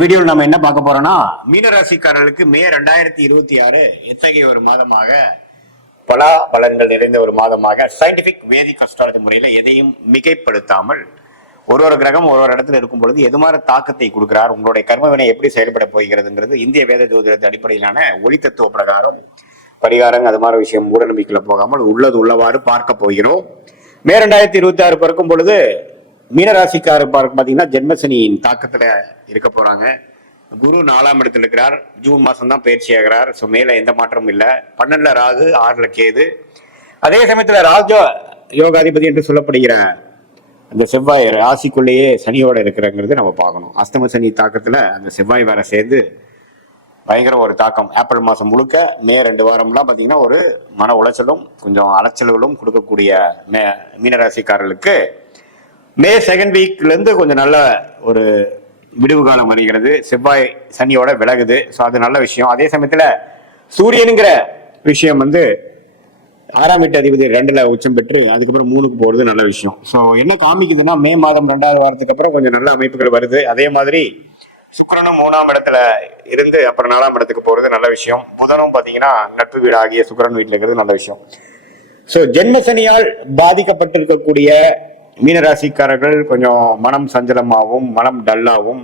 வீடியோவில் நம்ம என்ன பார்க்க போறோம்னா, மீனராசிக்காரர்களுக்கு மே 2026 எத்தகைய ஒரு மாதமாக, பலா பலன்கள் நிறைந்த ஒரு மாதமாக, சயின்டிபிக் வேதிக் அஸ்ட்ராலஜி முறையில எதையும் மிகைப்படுத்தாமல் ஒரு கிரகம் ஒரு இடத்துல இருக்கும் பொழுது எது மாதிரி தாக்கத்தை கொடுக்கிறார், உங்களுடைய கர்மவினை எப்படி செயல்பட போகிறதுங்கிறது இந்திய வேத ஜோதிடத்து அடிப்படையிலான ஒளி தத்துவ பிரகாரம் பரிகாரம் அது மாதிரி விஷயம் மூட நம்பிக்கையில போகாமல் உள்ளது உள்ளவாறு பார்க்க போகிறோம். மே 2026 பிறக்கும் பொழுது மீனராசிக்கார பாத்தீங்கன்னா ஜென்மசனியின் தாக்கத்துல இருக்க போறாங்க. குரு 4ஆம் இடத்துல இருக்கிறார். ஜூன் மாசம் தான் பயிற்சி ஆகிறார். ஸோ மேல எந்த மாற்றமும் இல்லை. 12 ராகு, 6 கேது. அதே சமயத்துல ராஜ யோகாதிபதி என்று சொல்லப்படுகிற அந்த செவ்வாய் ராசிக்குள்ளேயே சனியோட இருக்கிறங்கிறது நம்ம பார்க்கணும். அஸ்தம சனி தாக்கத்துல அந்த செவ்வாய் வேற சேர்ந்து பயங்கர ஒரு தாக்கம். ஏப்ரல் மாசம் முழுக்க மே 2 வாரம்லாம் பார்த்தீங்கன்னா ஒரு மன உளைச்சலும் கொஞ்சம் அலைச்சல்களும் கொடுக்கக்கூடிய மீனராசிக்காரர்களுக்கு மே 2nd வீக்ல இருந்து கொஞ்சம் நல்ல ஒரு விடுவு காலம் வருகிறது. செவ்வாய் சனியோட விலகுது. ஸோ அது நல்ல விஷயம். அதே சமயத்துல சூரியனுங்கிற விஷயம் 6ஆம் வீட்டு அதிபதி 2ல உச்சம் பெற்று அதுக்கப்புறம் 3க்கு போறது நல்ல விஷயம். ஸோ என்ன காமிக்குதுன்னா, மே மாதம் 2வது வாரத்துக்கு அப்புறம் கொஞ்சம் நல்ல அமைப்புகள் வருது. அதே மாதிரி சுக்கிரனும் 3ஆம் இடத்துல இருந்து அப்புறம் 4ஆம் இடத்துக்கு போறது நல்ல விஷயம். புதனும் பாத்தீங்கன்னா நட்பு வீடு ஆகிய சுக்கிரன் வீட்டுல இருக்கிறது நல்ல விஷயம். ஸோ ஜென்மசனியால் பாதிக்கப்பட்டிருக்கக்கூடிய மீனராசிக்காரர்கள் கொஞ்சம் மனம் சஞ்சலமாகவும் மனம் டல்லாகவும்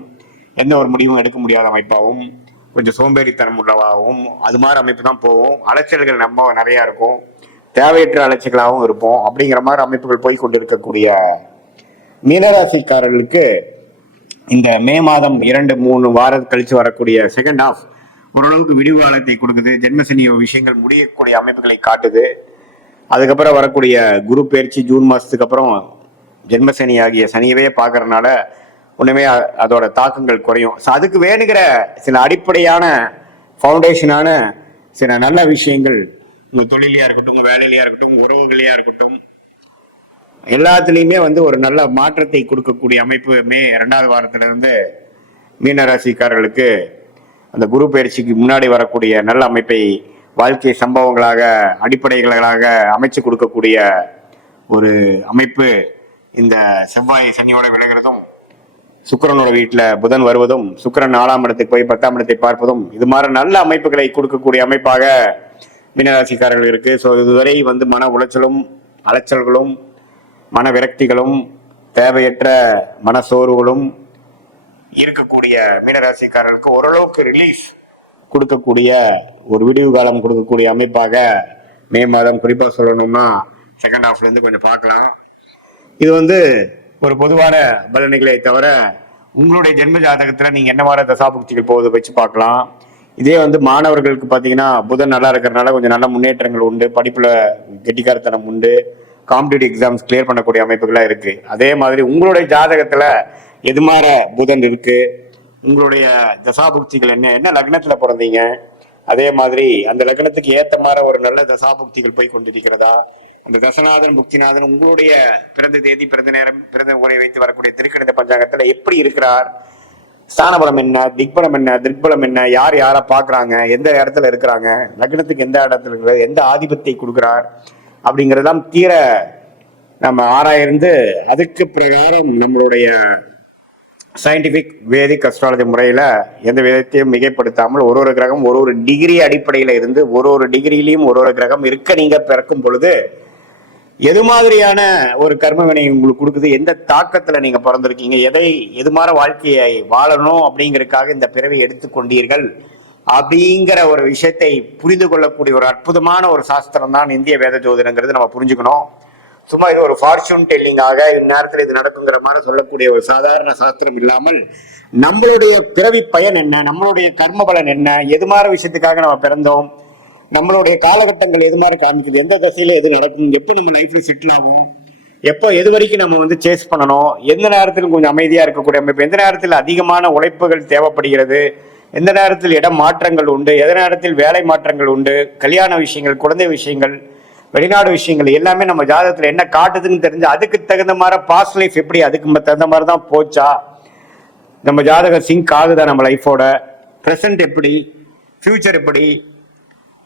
எந்த ஒரு முடிவும் எடுக்க முடியாத அமைப்பாகவும் கொஞ்சம் சோம்பேறித்தனம் உள்ளவாகவும் அது மாதிரி அமைப்பு தான் போகும். அலைச்சல்கள் நம்ம நிறைய இருக்கும். தேவையற்ற அலைச்சல்களாகவும் இருப்போம். அப்படிங்கிற மாதிரி அமைப்புகள் போய் கொண்டிருக்கக்கூடிய மீனராசிக்காரர்களுக்கு இந்த மே மாதம் 2-3 வாரம் கழிச்சு வரக்கூடிய செகண்ட் ஹாஃப் ஓரளவுக்கு விடிவு காலத்தை கொடுக்குது. ஜென்மசனி விஷயங்கள் முடியக்கூடிய அமைப்புகளை காட்டுது. அதுக்கப்புறம் வரக்கூடிய குரு பயிற்சி ஜூன் மாசத்துக்கு அப்புறம் ஜென்மசனி ஆகிய சனியவே பார்க்கறதுனால ஒண்ணுமே அதோட தாக்கங்கள் குறையும். ஸோ அதுக்கு வேணுங்கிற சில அடிப்படையான ஃபவுண்டேஷனான சில நல்ல விஷயங்கள் உங்க தொழிலையா இருக்கட்டும், உங்க வேலையிலையா இருக்கட்டும், உங்க உறவுகளையா இருக்கட்டும், எல்லாத்துலேயுமே ஒரு நல்ல மாற்றத்தை கொடுக்கக்கூடிய அமைப்பு மே 2வது வாரத்துல இருந்து மீனராசிக்காரர்களுக்கு அந்த குரு பயிற்சிக்கு முன்னாடி வரக்கூடிய நல்ல அமைப்பை வாழ்க்கை சம்பவங்களாக அடிப்படைகளாக அமைச்சு கொடுக்கக்கூடிய ஒரு அமைப்பு. இந்த செவ்வாய் சனியோட விலகிறதும், சுக்கிரனோட வீட்டுல புதன் வருவதும், சுக்கிரன் 4ஆம் இடத்துக்கு போய் 10ஆம் இடத்தை பார்ப்பதும் இது மாதிரி நல்ல அமைப்புகளை கொடுக்கக்கூடிய அமைப்பாக மீனராசிக்காரர்கள் இருக்கு. ஸோ இதுவரை மன உளைச்சலும் அலைச்சல்களும் மன விரக்திகளும் தேவையற்ற மனசோர்வுகளும் இருக்கக்கூடிய மீனராசிக்காரர்களுக்கு ஓரளவுக்கு ரிலீஃப் கொடுக்கக்கூடிய ஒரு விடிவு காலம் கொடுக்கக்கூடிய அமைப்பாக மே மாதம் குறிப்பா சொல்லணும்னா செகண்ட் ஹாஃப்ல இருந்து கொஞ்சம் பார்க்கலாம். இது ஒரு பொதுவான பலன்களை தவிர உங்களுடைய ஜென்ம ஜாதகத்துல நீங்க என்ன மாதிரி தசாபுக்திகள் போகுது வச்சு பார்க்கலாம். இதே மாணவர்களுக்கு பாத்தீங்கன்னா புதன் நல்லா இருக்கிறதுனால கொஞ்சம் நல்ல முன்னேற்றங்கள் உண்டு. படிப்புல கெட்டிக்காரத்தனம் உண்டு. காம்படிட்டிவ் எக்ஸாம்ஸ் கிளியர் பண்ணக்கூடிய அமைப்புகள்லாம் இருக்கு. அதே மாதிரி உங்களுடைய ஜாதகத்துல எது மாதிரி புதன் இருக்கு, உங்களுடைய தசாபுக்திகள் என்ன லக்னத்துல பிறந்தீங்க, அதே மாதிரி அந்த லக்னத்துக்கு ஏத்த மாதிரி ஒரு நல்ல தசாபுக்திகள் போய் கொண்டிருக்கிறதா, அந்த தசநாதன் புக்திநாதன் உங்களுடைய பிறந்த தேதி, பிறந்த நேரம், பிறந்த முறை வைத்து வரக்கூடிய திருக்கணித பஞ்சாங்கத்துல எப்படி இருக்கிறார், ஸ்தானபலம் என்ன, திக்பலம் என்ன, திருப்பலம் என்ன, யார் யாரை பாக்குறாங்க, எந்த இடத்துல இருக்கிறாங்க, லக்னத்துக்கு எந்த இடத்துல இருக்கிறது, எந்த ஆதிபத்தை கொடுக்கிறார் அப்படிங்கறதெல்லாம் தீர நம்ம ஆராய்ந்து அதுக்கு பிரகாரம் நம்மளுடைய சயின்டிபிக் வேதிக் அஸ்ட்ராலஜி முறையில எந்த விதத்தையும் மிகைப்படுத்தாமல் ஒரு கிரகம் ஒரு டிகிரி அடிப்படையில இருந்து ஒரு டிகிரியிலையும் ஒரு கிரகம் இருக்க நீங்க பிறக்கும் பொழுது எது மாதிரியான ஒரு கர்ம வினை உங்களுக்கு கொடுக்குது, எந்த தாக்கத்துல நீங்க பிறந்திருக்கீங்க, எது மாதிரி வாழ்க்கையை வாழணும் அப்படிங்கறதுக்காக இந்த பிறவை எடுத்துக்கொண்டீர்கள் அப்படிங்கிற ஒரு விஷயத்தை புரிந்து கொள்ளக்கூடிய ஒரு அற்புதமான ஒரு சாஸ்திரம் தான் இந்திய வேத ஜோதிடங்கிறது நம்ம புரிஞ்சுக்கணும். சும்மா இது ஒரு ஃபார்ச்சூன் டெல்லிங்காக இந்நேரத்தில் இது நடக்குங்கிற மாதிரி சொல்லக்கூடிய ஒரு சாதாரண சாஸ்திரம் இல்லாமல் நம்மளுடைய பிறவி பயன் என்ன, நம்மளுடைய கர்ம பலன் என்ன, எது மாதிரி விஷயத்துக்காக நம்ம பிறந்தோம், நம்மளுடைய காலகட்டங்கள் எது மாதிரி காமிக்குது, எந்த தசையில எது நடக்கும், எப்போ நம்ம லைஃப்ல செட்டில் ஆகும், எப்போ எது வரைக்கும் நம்ம சேஸ் பண்ணணும், எந்த நேரத்தில் கொஞ்சம் அமைதியா இருக்கக்கூடிய அமைப்பு, எந்த நேரத்தில் அதிகமான உழைப்புகள் தேவைப்படுகிறது, எந்த நேரத்தில் இடம் மாற்றங்கள் உண்டு, எந்த நேரத்தில் வேலை மாற்றங்கள் உண்டு, கல்யாண விஷயங்கள், குழந்தை விஷயங்கள், வெளிநாடு விஷயங்கள் எல்லாமே நம்ம ஜாதகத்துல என்ன காட்டுதுன்னு தெரிஞ்சு அதுக்கு தகுந்த மாதிரி பாஸ்ட் லைஃப் எப்படி அதுக்கு தகுந்த மாதிரி தான் போச்சா, நம்ம ஜாதகம் சிங்க் ஆகுதா நம்ம லைஃபோட, பிரசன்ட் எப்படி, ஃபியூச்சர் எப்படி,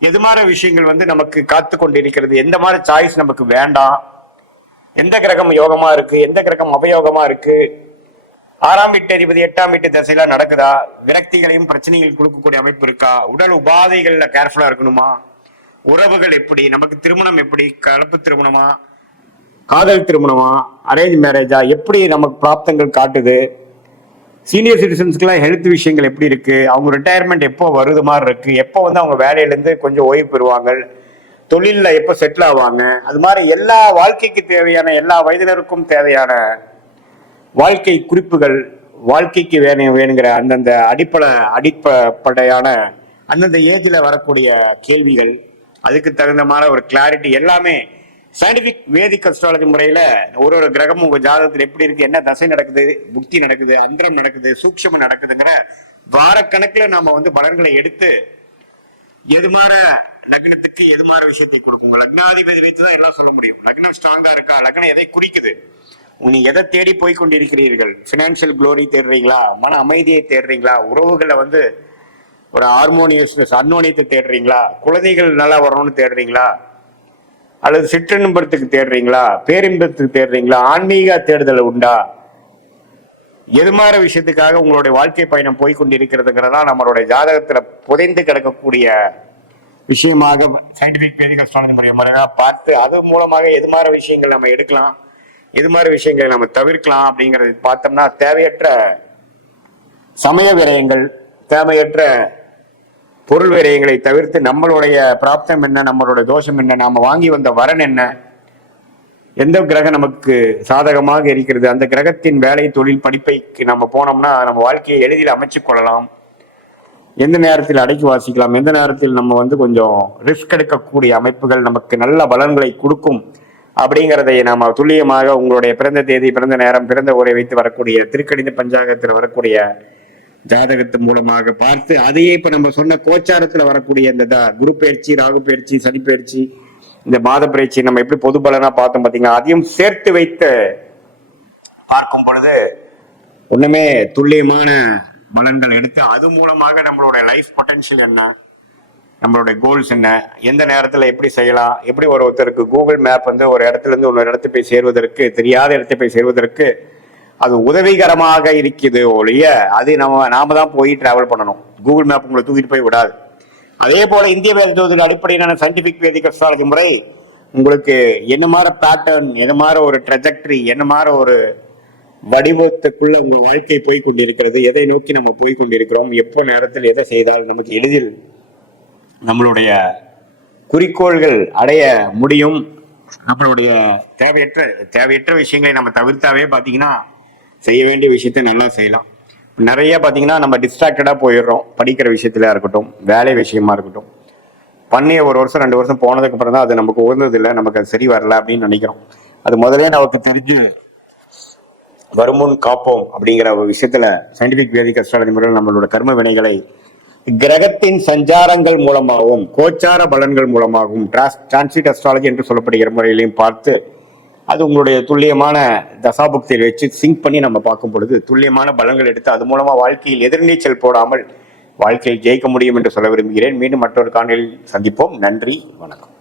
எது மாதிரி விஷயங்கள் நமக்கு காத்து கொண்டிருக்கிறது, எந்த மாதிரி சாய்ஸ் நமக்கு வேண்டாம், எந்த கிரகம் யோகமா இருக்கு, எந்த கிரகம் அவயோகமா இருக்கு, 6ஆம் வீட்டு அதிபதி 8ஆம் வீட்டு திசையில நடக்குதா, விரக்திகளையும் பிரச்சனைகள் கொடுக்கக்கூடிய அமைப்பு இருக்கா, உடல் உபாதைகள்ல கேர்ஃபுல்லா இருக்கணுமா, உறவுகள் எப்படி, நமக்கு திருமணம் எப்படி, கலப்பு திருமணமா, காதல் திருமணமா, அரேஞ்ச் மேரேஜா, எப்படி நமக்கு பிராப்தங்கள் காட்டுது, சீனியர் சிட்டிசன்ஸ்க்குலாம் ஹெல்த் விஷயங்கள் எப்படி இருக்கு, அவங்க ரிட்டையர்மெண்ட் எப்போ வருது மாதிரி இருக்கு, எப்போ வந்து அவங்க வேலையிலேருந்து கொஞ்சம் ஓய்வு பெறுவாங்க, தொழிலில் எப்போ செட்டில் ஆவாங்க, அது மாதிரி எல்லா வாழ்க்கைக்கு தேவையான எல்லா வயதினருக்கும் தேவையான வாழ்க்கை குறிப்புகள், வாழ்க்கைக்கு வேணுங்கிற அந்தந்த அடிப்படையான அந்தந்த ஏஜில் வரக்கூடிய கேள்விகள், அதுக்கு தகுந்த மாதிரி ஒரு கிளாரிட்டி எல்லாமே சயின்டிபிக் வேதிக் அஸ்ட்ராலஜி முறையில ஒரு ஒரு கிரகமும் உங்க ஜாதகத்தில் எப்படி இருக்கு, என்ன தசை நடக்குது, புக்தி நடக்குது, அந்தரம் நடக்குது, சூக்ஷமம் நடக்குதுங்கிற வாரக்கணக்கில் நாம வந்து பலன்களை எடுத்து எது மாதிரி லக்னத்துக்கு எது மாதிரி விஷயத்தை கொடுக்குங்க. லக்னாதிபதி வைத்துதான் எல்லாம் சொல்ல முடியும். லக்னம் ஸ்ட்ராங்கா இருக்கா, லக்னம் எதை குறிக்குது, நீங்க எதை தேடி போய் கொண்டிருக்கிறீர்கள், பினான்சியல் குளோரி தேடுறீங்களா, மன அமைதியை தேடுறீங்களா, உறவுகளை வந்து ஒரு ஹார்மோனியஸ்னஸ் அன்னோனியத்தை தேடுறீங்களா, குழந்தைகள் நல்லா வரணும்னு தேடுறீங்களா, அல்லது சிற்றின்பத்துக்கு தேடுறீங்களா, பேரின்பத்துக்கு தேடுறீங்களா, ஆன்மீக தேடுதல் உண்டா, எது மாதிரி விஷயத்துக்காக உங்களுடைய வாழ்க்கை பயணம் போய்கொண்டிருக்கிறதுங்கிறதா நம்மளுடைய ஜாதகத்துல புதைந்து கிடக்கக்கூடிய விஷயமாக சயின்டிபிக் வேதிக் அஸ்ட்ராலஜி முறையாக பார்த்து அது மூலமாக எது மாதிரி விஷயங்கள் நம்ம எடுக்கலாம், எது மாதிரி விஷயங்களை நம்ம தவிர்க்கலாம் அப்படிங்கறது பார்த்தோம்னா தேவையற்ற சமய விரயங்கள், தேவையற்ற பொருள் விரயங்களை தவிர்த்து நம்மளுடைய பிராப்தம் என்ன, நம்மளுடைய தோஷம் என்ன, நாம வாங்கி வந்த வரன் என்ன, எந்த கிரகம் நமக்கு சாதகமாக இருக்கிறது, அந்த கிரகத்தின் வேலை தொழில் படிப்பைக்கு நம்ம போனோம்னா நம்ம வாழ்க்கையை எளிதில் அமைச்சு கொள்ளலாம், எந்த நேரத்தில் அடக்கி வாசிக்கலாம், எந்த நேரத்தில் நம்ம வந்து கொஞ்சம் ரிஸ்க் எடுக்கக்கூடிய அமைப்புகள் நமக்கு நல்ல பலன்களை கொடுக்கும் அப்படிங்கிறதை நாம துல்லியமாக உங்களுடைய பிறந்த தேதி, பிறந்த நேரம், பிறந்த ஊரை வைத்து வரக்கூடிய திருக்கணித பஞ்சாங்கத்தில் வரக்கூடிய ஜாதகத்து மூலமாக பார்த்து அதையே இப்ப நம்ம சொன்ன கோச்சாரத்துல வரக்கூடிய இந்த குரு பயிற்சி, ராகு பயிற்சி, சனி பயிற்சி, இந்த மாத பயிற்சி நம்ம எப்படி பொது பலனா பார்த்தோம் பாத்தீங்கன்னா, அதையும் சேர்த்து வைத்து பார்க்கும் பொழுது ஒண்ணுமே துல்லியமான பலன்கள் எடுத்து அது மூலமாக நம்மளுடைய லைஃப் பொட்டன்ஷியல் என்ன, நம்மளுடைய கோல்ஸ் என்ன, எந்த நேரத்துல எப்படி செய்யலாம், எப்படி ஒருத்தருக்கு கூகுள் மேப் வந்து ஒரு இடத்துல இருந்து இன்னொரு இடத்துக்கு போய் சேர்வதற்கு, தெரியாத இடத்தை போய் சேர்வதற்கு அது உதவிகரமாக இருக்குது ஒழிய அது நாம தான் போய் டிராவல் பண்ணணும். கூகுள் மேப் உங்களை தூக்கிட்டு போய் விடாது. அதே போல இந்திய வேத அடிப்படையிலான சயின்டிபிக் வேதிக் அஸ்ட்ராலஜி முறை உங்களுக்கு என்ன மாதிரி பேட்டர்ன், என்ன மாதிரி ஒரு ட்ரெஜெக்டரி, என்ன மாதிரி ஒரு வடிவத்துக்குள்ள உங்க வாழ்க்கை போய் கொண்டிருக்கிறது, எதை நோக்கி நம்ம போய் கொண்டிருக்கிறோம், எப்போ நேரத்தில் எதை செய்தால் நமக்கு எளிதில் நம்மளுடைய குறிக்கோள்கள் அடைய முடியும், நம்மளுடைய தேவையற்ற விஷயங்களை நம்ம தவிர்த்தாவே பாத்தீங்கன்னா செய்ய வேண்டிய விஷயத்த நல்லா செய்யலாம். நிறைய பாத்தீங்கன்னா நம்ம டிஸ்ட்ராக்டடா போயிடுறோம், படிக்கிற விஷயத்துல இருக்கட்டும், வேலை விஷயமா இருக்கட்டும். பண்ணிய 1 வருஷம் 2 வருஷம் போனதுக்கு அப்புறம் தான் அது நமக்கு உகந்தது இல்லை, நமக்கு அது சரி வரல அப்படின்னு நினைக்கிறோம். அது முதலே நமக்கு தெரிஞ்சு வருமுன் காப்போம் அப்படிங்கிற ஒரு விஷயத்துல சயின்டிபிக் வேதிக் அஸ்ட்ராலஜி முறையில் நம்மளோட கர்ம வினைகளை கிரகத்தின் சஞ்சாரங்கள் மூலமாகவும் கோச்சார பலன்கள் மூலமாகவும் டிரான்சிட் அஸ்ட்ராலஜி என்று சொல்லப்படுகிற முறையிலையும் பார்த்து அது உங்களுடைய துல்லியமான தசாபுக்தியை வச்சு சிங்க் பண்ணி நம்ம பார்க்கும் பொழுது துல்லியமான பலன்கள் எடுத்து அது மூலமா வாழ்க்கையில் எதிர்நீச்சல் போடாமல் வாழ்க்கையில் ஜெயிக்க முடியும் என்று சொல்ல விரும்புகிறேன். மீண்டும் மற்றொரு காணொளியில் சந்திப்போம். நன்றி, வணக்கம்.